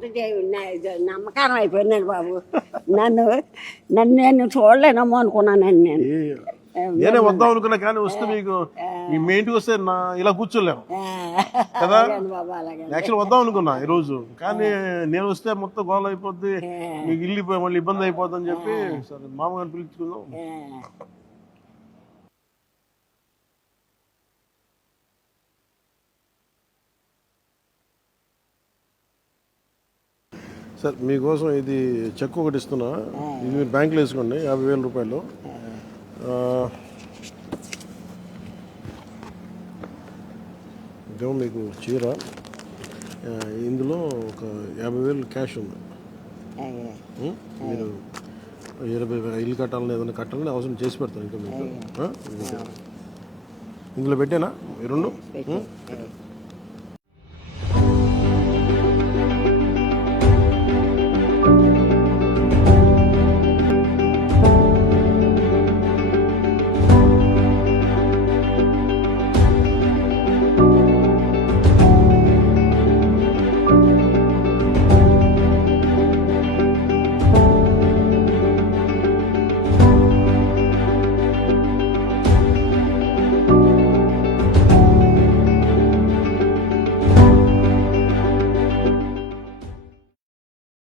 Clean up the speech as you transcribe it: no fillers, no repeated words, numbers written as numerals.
పెద్ద నమ్మకారం అయిపోయినాడు బాబు. నన్ను నన్ను నేను చూడలేనమ్మో అనుకున్నానండి నేను. నేనే వద్దాం అనుకున్నా కానీ వస్తే మీకు మీ ఇంటికి వస్తే ఇలా కూర్చోలేము కదా. యాక్చువల్ వద్దాం అనుకున్నా ఈరోజు, కానీ నేను వస్తే మొత్తం గోల అయిపోద్ది, మీకు ఇల్లు మళ్ళీ ఇబ్బంది అయిపోద్ది అని చెప్పి సరే మామగారిని పిలుచుకుందాం. సార్ మీకోసం ఇది చెక్ ఒకటి ఇస్తున్నా, ఇది మీరు బ్యాంకులో వేసుకోండి 50,000 రూపాయలు. ఇదేమో మీకు చీర, ఇందులో ఒక 50,000 క్యాష్ ఉంది. మీరు 20,000 ఇల్లు కట్టాలని ఏదైనా కట్టాలని అవసరం చేసి పెడతాను ఇంకా మీకు. ఇందులో పెట్టానా ఈ రెండు?